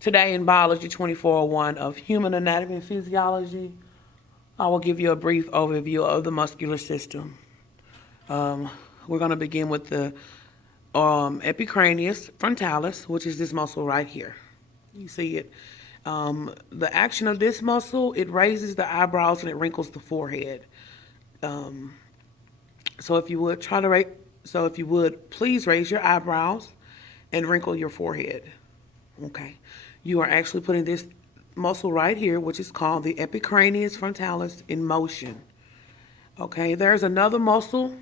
Today in Biology 2401 of Human Anatomy and Physiology, I will give you a brief overview of the muscular system. We're going to begin with the epicranius frontalis, which is this muscle right here. You see it. The action of this muscle, it raises the eyebrows and it wrinkles the forehead. So if you would please raise your eyebrows and wrinkle your forehead. Okay. You are actually putting this muscle right here, which is called the epicranius frontalis, in motion. Okay, there's another muscle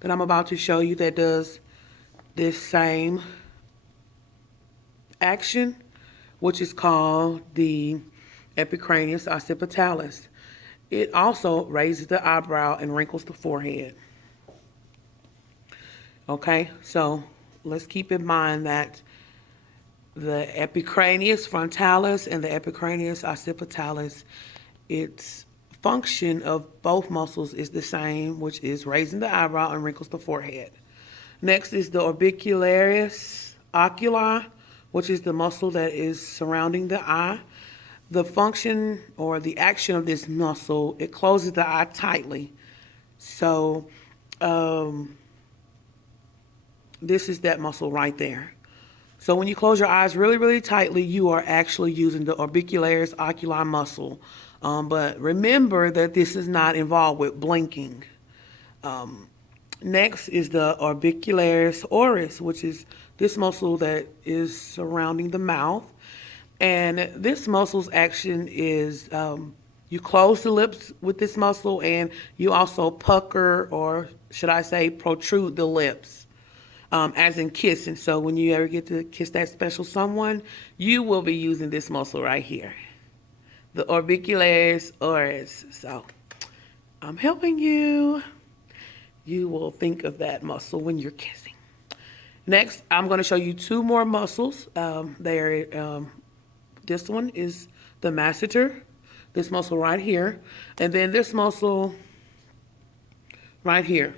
that I'm about to show you that does this same action, which is called the epicranius occipitalis. It also raises the eyebrow and wrinkles the forehead. Okay, so let's keep in mind that the epicranius frontalis and the epicranius occipitalis, its function of both muscles is the same, which is raising the eyebrow and wrinkles the forehead. Next is the orbicularis oculi, which is the muscle that is surrounding the eye. The function or the action of this muscle, it closes the eye tightly. So this is that muscle right there. So when you close your eyes really, really tightly, you are actually using the orbicularis oculi muscle. But remember that this is not involved with blinking. Next is the orbicularis oris, which is this muscle that is surrounding the mouth. And this muscle's action is you close the lips with this muscle, and you also pucker, or should I say protrude the lips. As in kissing. So when you ever get to kiss that special someone, you will be using this muscle right here, the orbicularis oris. So I'm helping you. You will think of that muscle when you're kissing. Next, I'm going to show you two more muscles. This one is the masseter, this muscle right here, and then this muscle right here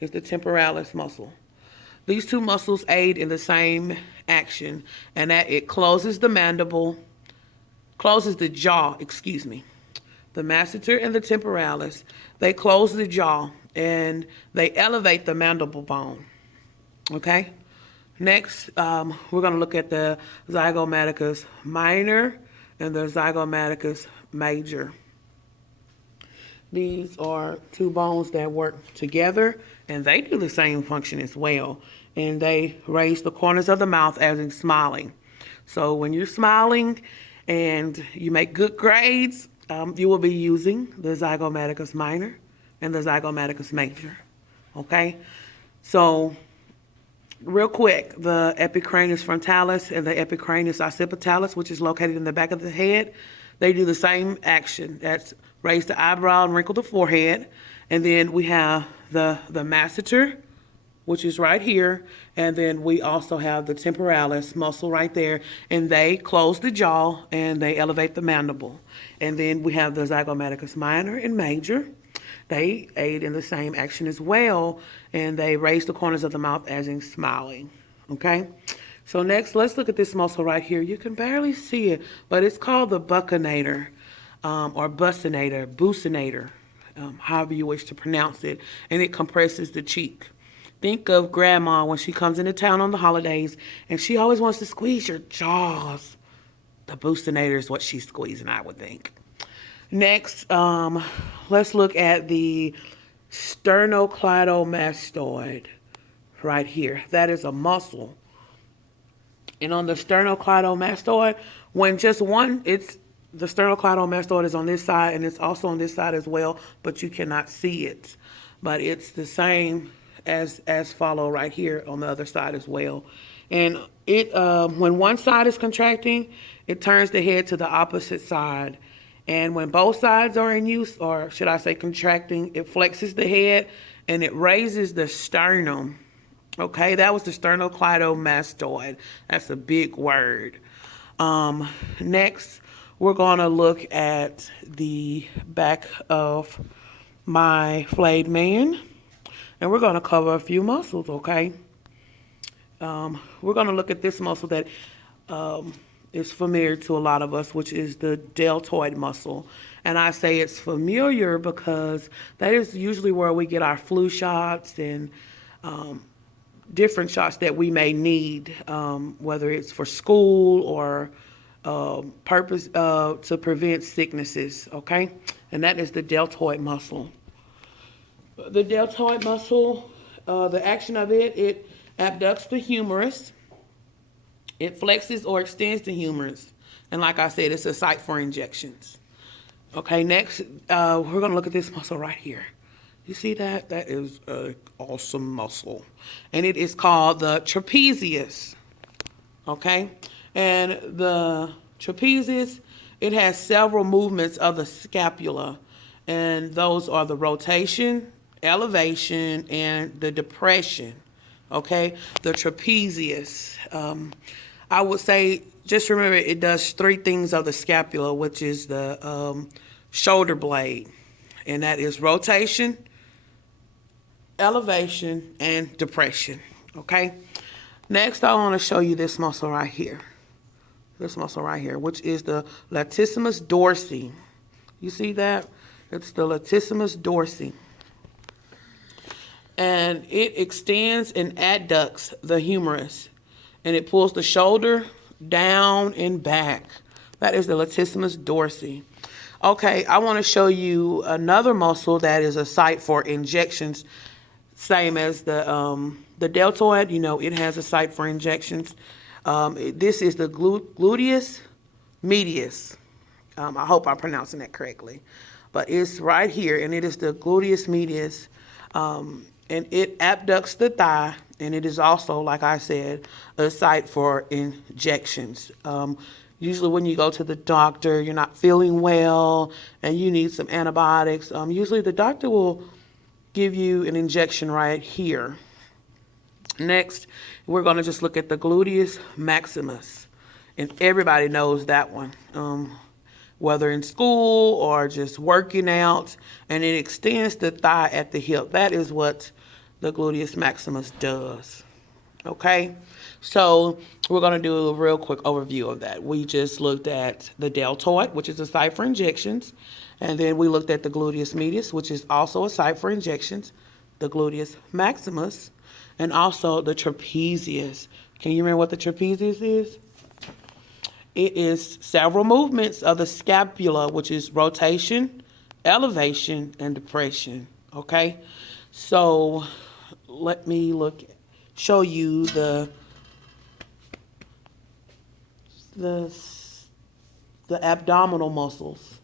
is the temporalis muscle. These two muscles aid in the same action, and that it closes the jaw, The masseter and the temporalis, they close the jaw and they elevate the mandible bone. Okay? Next, we're going to look at the zygomaticus minor and the zygomaticus major. These are two bones that work together, and they do the same function as well. And they raise the corners of the mouth as in smiling. So when you're smiling and you make good grades, you will be using the zygomaticus minor and the zygomaticus major. Okay? So real quick, the epicranius frontalis and the epicranius occipitalis, which is located in the back of the head, they do the same action. That's raise the eyebrow and wrinkle the forehead. And then we have the masseter, which is right here. And then we also have the temporalis muscle right there. And they close the jaw and they elevate the mandible. And then we have the zygomaticus minor and major. They aid in the same action as well. And they raise the corners of the mouth as in smiling. Okay? So next, let's look at this muscle right here. You can barely see it, but it's called the buccinator, or buccinator, however you wish to pronounce it, and it compresses the cheek. Think of grandma when she comes into town on the holidays, and she always wants to squeeze your jaws. The buccinator is what she's squeezing, I would think. Next, let's look at the sternocleidomastoid right here. That is a muscle. And on the sternocleidomastoid, when just one, the sternocleidomastoid is on this side, and it's also on this side as well, but you cannot see it. But it's the same as follow right here on the other side as well. And it when one side is contracting, it turns the head to the opposite side. And when both sides are in use, or should I say contracting, it flexes the head and it raises the sternum. Okay, that was the sternocleidomastoid. That's a big word. Next, we're going to look at the back of my flayed man. And we're going to cover a few muscles, okay? We're going to look at this muscle that is familiar to a lot of us, which is the deltoid muscle. And I say it's familiar because that is usually where we get our flu shots and different shots that we may need, whether it's for school or purpose to prevent sicknesses, okay? And that is the deltoid muscle. The deltoid muscle, the action of it abducts the humerus. It flexes or extends the humerus. And like I said, it's a site for injections. Okay, next, we're going to look at this muscle right here. You see that? That is an awesome muscle. And it is called the trapezius. Okay? And the trapezius, it has several movements of the scapula. And those are the rotation, elevation, and the depression. Okay? The trapezius. I would say, just remember, it does three things of the scapula, which is the shoulder blade. And that is rotation, elevation, and depression. Okay? Next, I want to show you this muscle right here. This muscle right here, which is the latissimus dorsi. You see that? It's the latissimus dorsi. And it extends and adducts the humerus. And it pulls the shoulder down and back. That is the latissimus dorsi. Okay, I want to show you another muscle that is a site for injections. Same as the deltoid, you know, it has a site for injections. This is the gluteus medius. I hope I'm pronouncing that correctly. But it's right here, and it is the gluteus medius. And it abducts the thigh, and it is also, like I said, a site for injections. Usually when you go to the doctor, you're not feeling well, and you need some antibiotics. Usually the doctor will give you an injection right here. Next, we're going to just look at the gluteus maximus. And everybody knows that one, whether in school or just working out. And it extends the thigh at the hip. That is what the gluteus maximus does. Okay? So we're going to do a real quick overview of that. We just looked at the deltoid, which is a site for injections. And then we looked at the gluteus medius, which is also a site for injections, the gluteus maximus, and also the trapezius. Can you remember what the trapezius is? It is several movements of the scapula, which is rotation, elevation, and depression. Okay? So let me show you the abdominal muscles.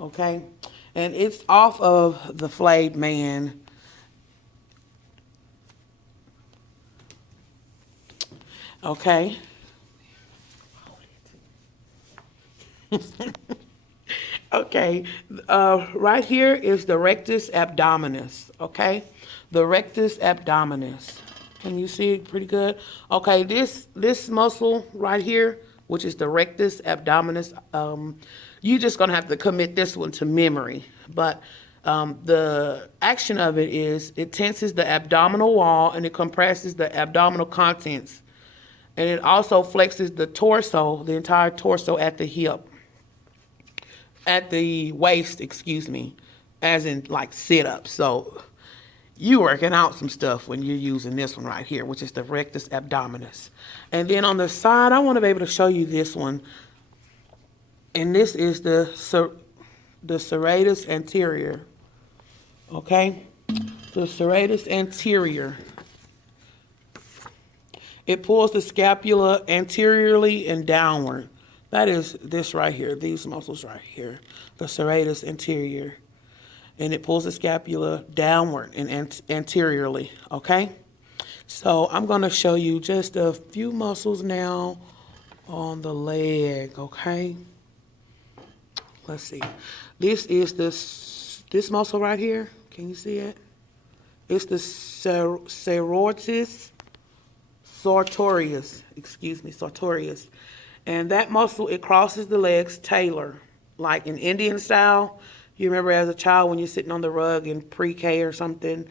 Okay? And it's off of the flayed man. Okay? Okay, right here is the rectus abdominis, okay? The rectus abdominis. Can you see it pretty good? Okay, this muscle right here, which is the rectus abdominis, you're just going to have to commit this one to memory. But the action of it is it tenses the abdominal wall and it compresses the abdominal contents. And it also flexes the torso, the entire torso at the hip. At the waist, excuse me, as in like sit-ups. So you working out some stuff when you're using this one right here, which is the rectus abdominis. And then on the side, I want to be able to show you this one. And this is the serratus anterior. Okay? The serratus anterior. It pulls the scapula anteriorly and downward. That is this right here, these muscles right here, the serratus anterior. And it pulls the scapula downward and anteriorly, okay? So I'm going to show you just a few muscles now on the leg, okay? Let's see. This is this muscle right here. Can you see it? It's the serratus sartorius, sartorius. And that muscle, it crosses the legs tailor, like in Indian style. You remember as a child when you're sitting on the rug in pre-K or something,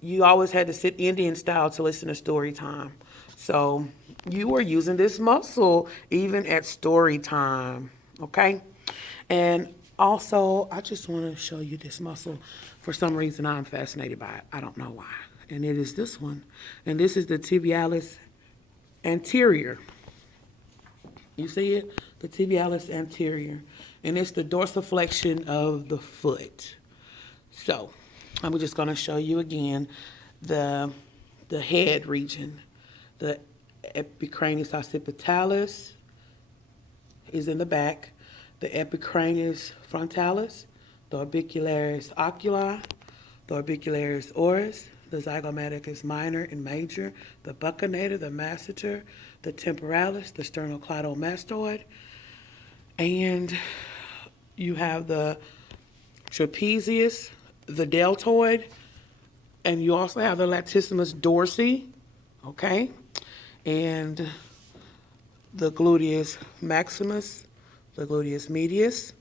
you always had to sit Indian style to listen to story time. So you are using this muscle even at story time, okay? And also, I just want to show you this muscle. For some reason, I'm fascinated by it. I don't know why. And it is this one. And this is the tibialis anterior. You see it? The tibialis anterior. And it's the dorsiflexion of the foot. So, I'm just going to show you again the head region. The epicranus occipitalis is in the back. The epicranus frontalis, the orbicularis oculi, the orbicularis oris, the zygomaticus minor and major, the buccinator, the masseter, the temporalis, the sternocleidomastoid, and you have the trapezius, the deltoid, and you also have the latissimus dorsi, okay? And the gluteus maximus, the gluteus medius.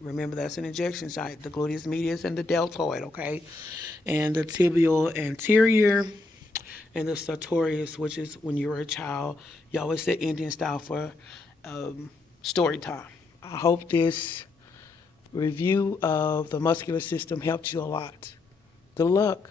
Remember, that's an injection site, the gluteus medius and the deltoid, okay? And the tibial anterior and the sartorius, which is when you were a child. You always said Indian style for story time. I hope this review of the muscular system helped you a lot. Good luck.